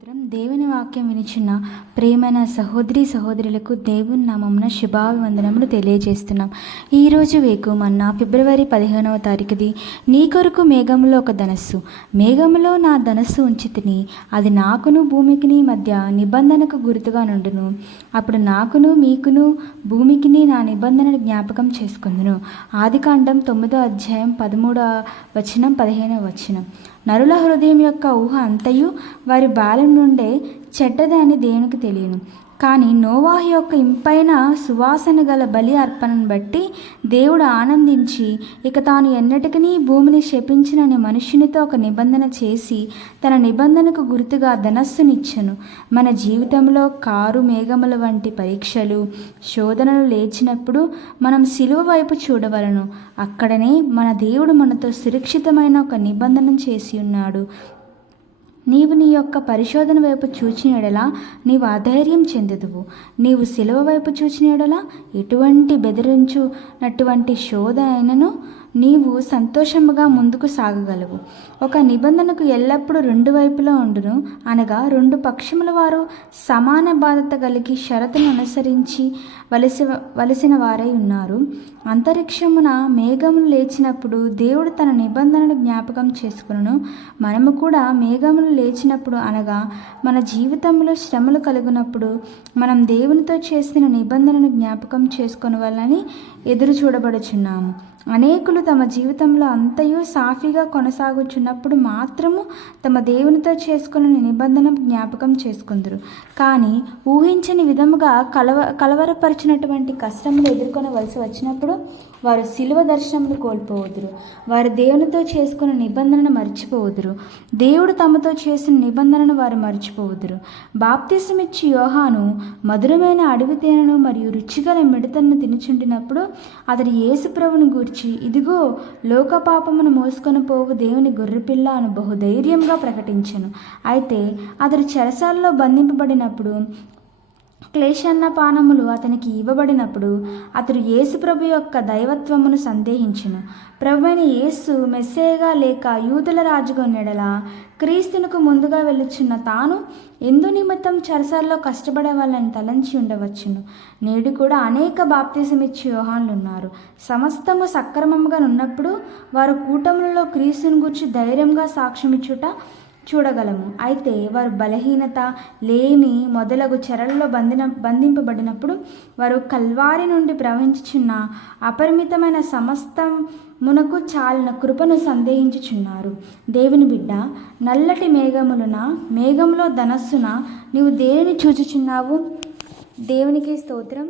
స్తోత్రం. దేవుని వాక్యం వినిచిన ప్రేమైన సహోదరి సహోదరులకు దేవుని నామమున శుభాభివందనములు తెలియజేస్తున్నాం. ఈరోజు వేకు మొన్న ఫిబ్రవరి పదిహేనవ తారీఖుది నీ కొరకు మేఘములో ఒక ధనస్సు. మేఘములో నా ధనస్సు ఉంచితిని అది నాకును భూమికిని మధ్య నిబంధనకు గుర్తుగా నుండును. అప్పుడు నాకును మీకును భూమికిని నా నిబంధనను జ్ఞాపకం చేసుకుందును. ఆదికాండం తొమ్మిదో అధ్యాయం పదమూడవ వచనం పదిహేనవ వచనం. నరుల హృదయం యొక్క ఊహ అంతయు వారి బాల్యం నుండే చెడ్డదని దేవునికి తెలియను. కానీ నోవాహ్ యొక్క ఇంపైన సువాసన గల బలి అర్పణను బట్టి దేవుడు ఆనందించి ఇక తాను ఎన్నటికీ భూమిని శపించినని మనుష్యునితో ఒక నిబంధన చేసి తన నిబంధనకు గుర్తుగా ధనస్సునిచ్చను. మన జీవితంలో కారు మేఘముల వంటి పరీక్షలు శోధనలు లేచినప్పుడు మనం సిలువ వైపు చూడవలను. అక్కడనే మన దేవుడు మనతో సురక్షితమైన ఒక నిబంధన చేసి ఉన్నాడు. నీవు నీ యొక్క పరిశోధన వైపు చూచినడలా నీవు అధైర్యం చెందుదువు. నీవు సిలువ వైపు చూచినడలా ఎటువంటి బెదిరించునటువంటి శోధ అయినను నీవు సంతోషముగా ముందుకు సాగగలవు. ఒక నిబంధనకు ఎల్లప్పుడూ రెండు వైపులా ఉండును. అనగా రెండు పక్షముల వారు సమాన బాధ్యత కలిగి షరతును అనుసరించి వలసి వలసిన వారై ఉన్నారు. అంతరిక్షమున మేఘములు లేచినప్పుడు దేవుడు తన నిబంధనను జ్ఞాపకం చేసుకును మనము కూడా మేఘములు లేచినప్పుడు అనగా మన జీవితంలో శ్రమలు కలిగినప్పుడు మనం దేవునితో చేసిన నిబంధనను జ్ఞాపకం చేసుకుని వల్లని ఎదురు చూడబడుచున్నాము. అనేకులు తమ జీవితంలో అంతయు సాఫీగా కొనసాగుచున్నప్పుడు మాత్రము తమ దేవునితో చేసుకున్న నిబంధన జ్ఞాపకం చేసుకుందరు. కానీ ఊహించని విధముగా కలవ కలవరపరిచినటువంటి కష్టములు ఎదుర్కొనవలసి వచ్చినప్పుడు వారు శిలువ దర్శనమును కోల్పోవద్దురు వారు దేవునితో చేసుకున్న నిబంధనను మర్చిపోవద్దురు దేవుడు తమతో చేసిన నిబంధనను వారు మర్చిపోవద్దురు బాప్తిసమిచ్చి యోహాను మధురమైన అడవి తేనెను మరియు రుచిగల మిడతలను తినుచుండినప్పుడు అతడు యేసుప్రభుని గూర్చి ఇదిగో లోక పాపమును మోసుకొని పోవు దేవుని గొర్రెపిల్ల అని బహుధైర్యంగా ప్రకటించను. అయితే అతడు చెరసాలలో బంధింపబడినప్పుడు క్లేశన్న పానములు అతనికి ఇవ్వబడినప్పుడు అతడు యేసుప్రభు యొక్క దైవత్వమును సందేహించును. ప్రభువైన యేసు మెస్సేగా లేక యూదుల రాజుగా నెడల క్రీస్తునకు ముందుగా వెళ్ళుచున్న తాను ఎందు నిమిత్తం చెరసాల్లో కష్టపడే వాళ్ళని తలంచి ఉండవచ్చును. నేడు కూడా అనేక బాప్తిసమిచ్చి వ్యూహాన్లు ఉన్నారు సమస్తము సక్రమముగా ఉన్నప్పుడు వారు కూటములలో క్రీస్తుని గురించి ధైర్యంగా సాక్ష్యమిచ్చుట చూడగలము. అయితే వారు బలహీనత లేమి మొదలగు చెరలలో బంధిన బంధింపబడినప్పుడు వారు కల్వారి నుండి ప్రవహించుచున్న అపరిమితమైన సమస్తం మునకు చాలిన కృపను సందేహించుచున్నారు. దేవుని బిడ్డ నల్లటి మేఘములున మేఘంలో ధనస్సున నీవు దేనిని చూచుచున్నావు? దేవునికి స్తోత్రం.